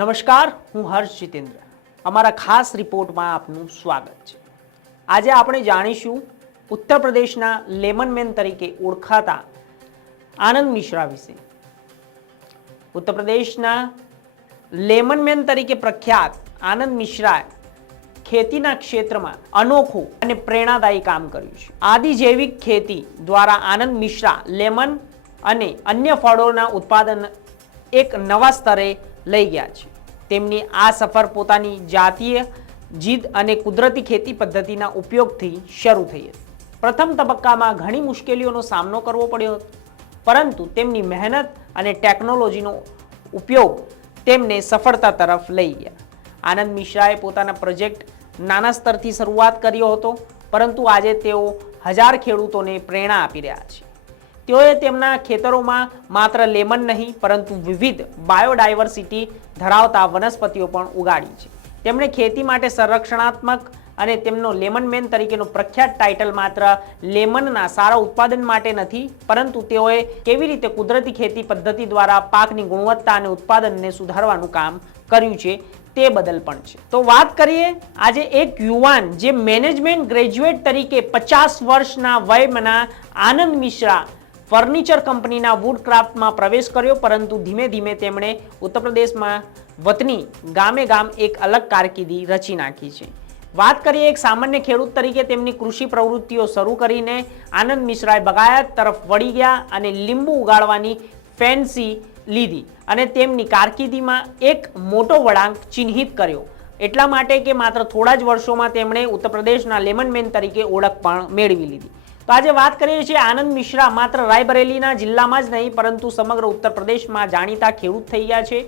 નમસ્કાર, હું હર્ષ જીતેન્દ્ર. અમારા ખાસ રિપોર્ટમાં આપનું સ્વાગત છે. આજે આપણે જાણીશું ઉત્તર પ્રદેશના લેમનમેન તરીકે ઓળખાતા આનંદ મિશ્રા વિશે. ઉત્તર પ્રદેશના લેમનમેન તરીકે પ્રખ્યાત આનંદ મિશ્રાએ ખેતીના ક્ષેત્રમાં અનોખું અને પ્રેરણાદાયી કામ કર્યું છે. આદિ જૈવિક ખેતી દ્વારા આનંદ મિશ્રા લેમન અને અન્ય ફળોના ઉત્પાદન એક નવા સ્તરે લઈ ગયા છે. તેમની આ સફર પોતાની જાતીય જીદ અને કુદરતી ખેતી પદ્ધતિના ઉપયોગથી શરૂ થઈ હતી. પ્રથમ તબક્કામાં ઘણી મુશ્કેલીઓનો સામનો કરવો પડ્યો હતો, પરંતુ તેમની મહેનત અને ટેકનોલોજીનો ઉપયોગ તેમને સફળતા તરફ લઈ ગયા. આનંદ મિશ્રાએ પોતાના પ્રોજેક્ટ નાના સ્તરથી શરૂઆત કર્યો હતો, પરંતુ આજે તેઓ 1000 ખેડૂતોને પ્રેરણા આપી રહ્યા છે. તેઓએ તેમના ખેતરોમાં માત્ર લેમન નહીં પરંતુ વિવિધ બાયોડાયવર્સિટી ધરાવતા વનસ્પતિઓ પણ ઉગાડી છે. તેમણે ખેતી માટે સંરક્ષણાત્મક અને તેમનો લેમનમેન તરીકેનો પ્રખ્યાત ટાઇટલ માત્ર લેમનના સારા ઉત્પાદન માટે નથી, પરંતુ તેઓએ કેવી રીતે કુદરતી ખેતી પદ્ધતિ દ્વારા પાકની ગુણવત્તા અને ઉત્પાદનને સુધારવાનું કામ કર્યું છે તે બદલ પણ છે. તો વાત કરીએ આજે એક યુવાન જે મેનેજમેન્ટ ગ્રેજ્યુએટ તરીકે 50 વર્ષના વયના આનંદ મિશ્રા ફર્નિચર કંપનીના વુડક્રાફ્ટમાં પ્રવેશ કર્યો, પરંતુ ધીમે ધીમે તેમણે ઉત્તર પ્રદેશમાં વતની ગામે ગામ એક અલગ કારકિર્દી રચી નાખી છે. વાત કરીએ એક સામાન્ય ખેડૂત તરીકે તેમની કૃષિ પ્રવૃત્તિઓ શરૂ કરીને આનંદ મિશ્રાએ બગાયત તરફ વળી ગયા અને લીંબુ ઉગાડવાની ફેન્સી લીધી અને તેમની કારકિર્દીમાં એક મોટો વળાંક ચિહ્નિત કર્યો. એટલા માટે કે માત્ર થોડા જ વર્ષોમાં તેમણે ઉત્તર પ્રદેશના લેમનમેન તરીકે ઓળખ પણ મેળવી લીધી. તો આજે વાત કરીએ છીએ આનંદ મિશ્રા માત્ર રાયબરેલીના જિલ્લામાં જ નહીં પરંતુ સમગ્ર ઉત્તર પ્રદેશમાં જાણીતા ખેડૂત થઈ ગયા છે.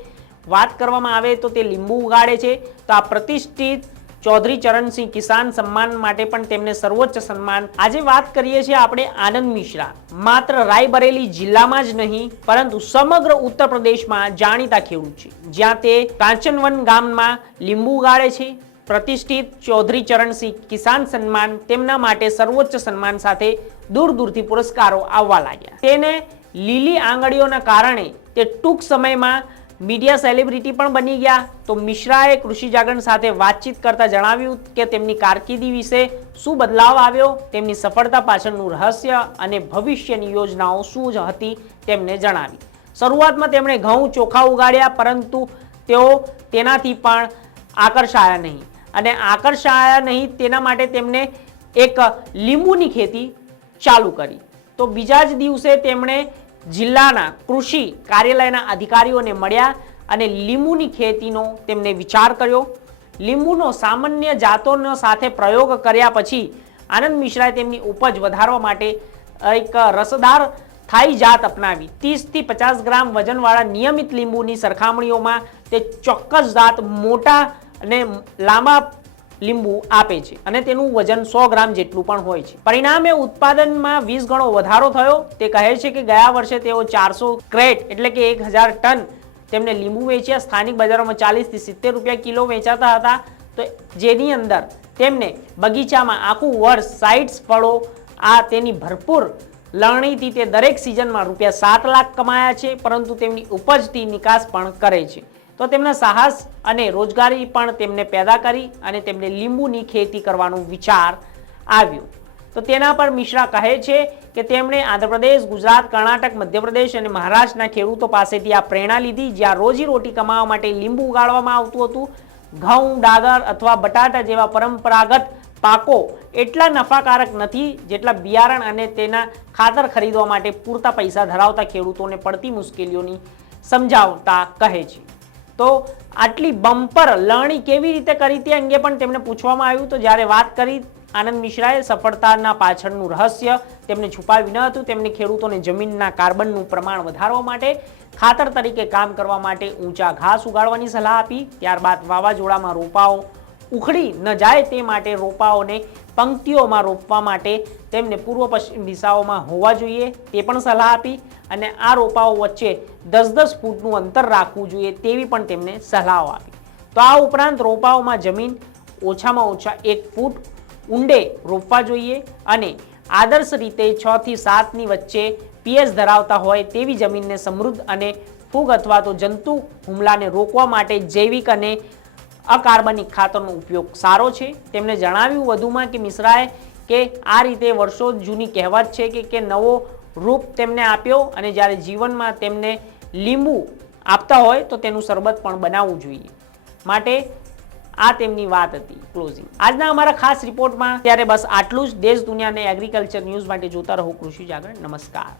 વાત કરવામાં આવે તો તે લીંબુ ઉગાડે છે. તો આ પ્રતિષ્ઠિત ચૌધરી ચરણસિંહ કિસાન સન્માન માટે પણ તેમને સર્વોચ્ચ સન્માન. આજે વાત કરીએ છીએ આપણે આનંદ મિશ્રા માત્ર રાયબરેલી જિલ્લામાં જ નહીં પરંતુ સમગ્ર ઉત્તર પ્રદેશમાં જાણીતા ખેડૂત છે, જ્યાં તે કાંચનવન ગામમાં લીંબુ ઉગાડે છે. પ્રતિષ્ઠિત ચૌધરી ચરણસિંહ કિસાન સન્માન તેમના માટે સર્વોચ્ચ સન્માન સાથે દૂર દૂરથી પુરસ્કારો આવવા લાગ્યા. તેને લીલી આંગળીઓના કારણે તે ટૂંક સમયમાં મીડિયા સેલિબ્રિટી પણ બની ગયા. તો મિશ્રાએ કૃષિ જાગરણ સાથે વાતચીત કરતા જણાવ્યું કે તેમની કારકિર્દી વિશે શું બદલાવ આવ્યો, તેમની સફળતા પાછળનું રહસ્ય અને ભવિષ્યની યોજનાઓ શું હતી તેમને જણાવી. શરૂઆતમાં તેમણે ઘઉં ચોખા ઉગાડ્યા, પરંતુ તેઓ તેનાથી પણ આકર્ષાયા નહીં તેના માટે તેમણે એક લીંબુની ખેતી ચાલુ કરી. તો બીજા જ દિવસે તેમણે જિલ્લાના કૃષિ કાર્યાલયના અધિકારીઓને મળ્યા અને લીંબુની ખેતીનો તેમને વિચાર કર્યો. લીંબુનો સામાન્ય જાતોનો સાથે પ્રયોગ કર્યા પછી આનંદ મિશ્રાએ તેમની ઉપજ વધારવા માટે એક રસદાર થાઈ જાત અપનાવી. 30 થી 50 ગ્રામ વજનવાળા નિયમિત લીંબુની સરખામણીઓમાં તે ચોક્કસ જાત મોટા અને લાંબા લીંબુ આપે છે અને તેનું વજન 100 ગ્રામ જેટલું પણ હોય છે. પરિણામે ઉત્પાદનમાં 20 ગણો વધારો થયો. તે કહે છે કે ગયા વર્ષે તેઓ 400 ક્રેટ એટલે કે 1000 ટન તેમને લીંબુ વેચ્યા. સ્થાનિક બજારોમાં 40 થી 70 રૂપિયા કિલો વેચાતા હતા. તો જેની અંદર તેમને બગીચામાં આખું વર્ષ 60 ફળો તેની ભરપૂર લણણીથી તે દરેક સિઝનમાં રૂપિયા 7 લાખ કમાયા છે, પરંતુ તેમની ઉપજથી નિકાસ પણ કરે છે. તો તેમના સાહસ અને રોજગારી પણ તેમને પેદા કરી અને તેમને લીંબુની ખેતી કરવાનો વિચાર આવ્યો. તો તેના પર મિશ્રા કહે છે કે તેમણે આંધ્રપ્રદેશ, ગુજરાત, કર્ણાટક, મધ્યપ્રદેશ અને મહારાષ્ટ્રના ખેડૂતો પાસેથી આ પ્રેરણા લીધી, જ્યાં રોજીરોટી કમાવા માટે લીંબુ ઉગાડવામાં આવતું હતું. ઘઉં, ડાંગર અથવા બટાટા જેવા પરંપરાગત પાકો એટલા નફાકારક નથી જેટલા બિયારણ અને તેના ખાતર ખરીદવા માટે પૂરતા પૈસા ધરાવતા ખેડૂતોને પડતી મુશ્કેલીઓની સમજાવતા કહે છે. તો આટલી બમ્પર લણણી કેવી રીતે કરી તે અંગે પણ તેમને પૂછવામાં આવ્યું. તો જ્યારે વાત કરી આનંદ મિશ્રાએ સફળતાના પાછળનું રહસ્ય તેમને છુપાવ્યું ન હતું. તેમને ખેડૂતોને જમીનના કાર્બનનું પ્રમાણ વધારવા માટે ખાતર તરીકે કામ કરવા માટે ઊંચા ઘાસ ઉગાડવાની સલાહ આપી. ત્યારબાદ વાવાઝોડામાં રોપાઓ ઉખડી ન જાય તે માટે રોપાઓને પંક્તિઓમાં રોપવા માટે તેમને પૂર્વ પશ્ચિમ દિશાઓમાં હોવા જોઈએ તે પણ સલાહ આપી અને આ રોપાઓ વચ્ચે 10-10 ફૂટનું અંતર રાખવું જોઈએ તેવી પણ તેમને સલાહો આપી. તો આ ઉપરાંત રોપાઓમાં જમીન ઓછામાં ઓછા 1 ફૂટ ઊંડે રોપવા જોઈએ અને આદર્શ રીતે 6 થી 7 ની વચ્ચે પીએચ ધરાવતા હોય તેવી જમીનને સમૃદ્ધ અને ફૂગ અથવા તો જંતુ હુમલાને રોકવા માટે જૈવિક અને અકાર્બનિક ખાતરનો ઉપયોગ સારો છે. તેમણે જણાવ્યું વધુમાં કે મિશ્રાએ કે આ રીતે વર્ષો જૂની કહેવત છે કે નવો રૂપ તેમને આપ્યો અને જ્યારે જીવનમાં તેમને લીંબુ આપતા હોય તો તેનું શરબત પણ બનાવવું જોઈએ. માટે આ તેમની વાત હતી. ક્લોઝિંગ. આજના અમારા ખાસ રિપોર્ટમાં ત્યારે બસ આટલું જ. દેશ દુનિયાને એગ્રીકલ્ચર ન્યૂઝ માટે જોતા રહો કૃષિ જાગરણ. નમસ્કાર.